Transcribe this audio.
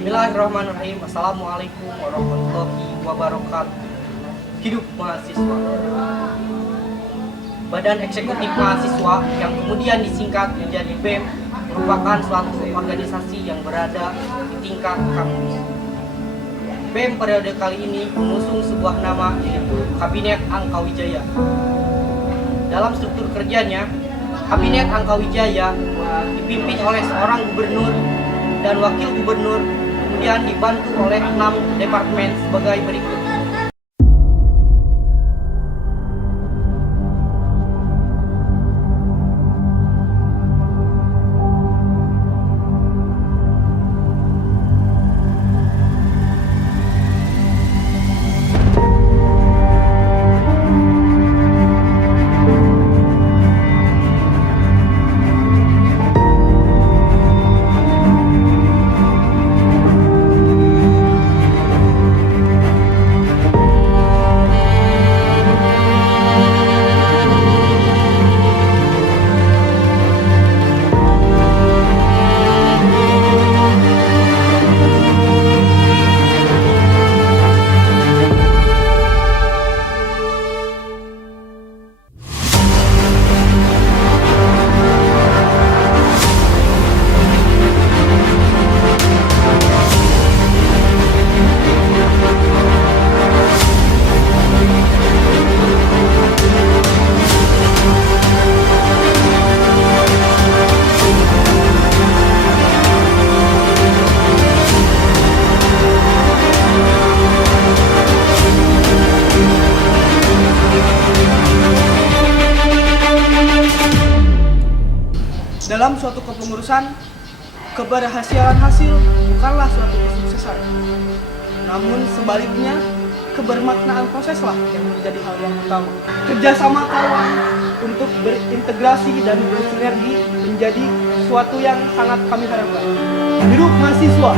Bismillahirrahmanirrahim. Assalamualaikum warahmatullahi wabarakatuh. Hidup mahasiswa. Badan Eksekutif Mahasiswa yang kemudian disingkat menjadi BEM merupakan suatu organisasi yang berada di tingkat kampus. BEM periode kali ini mengusung sebuah nama yaitu Kabinet Angkawijaya. Dalam struktur kerjanya, Kabinet Angkawijaya dipimpin oleh seorang gubernur dan wakil gubernur, kemudian dibantu oleh 6 departemen sebagai berikut. Dalam suatu kepengurusan, keberhasilan hasil bukanlah suatu kesuksesan. Namun sebaliknya, kebermaknaan proseslah yang menjadi hal yang utama. Kerjasama kawan untuk berintegrasi dan bersinergi menjadi suatu yang sangat kami harapkan. Hidup mahasiswa!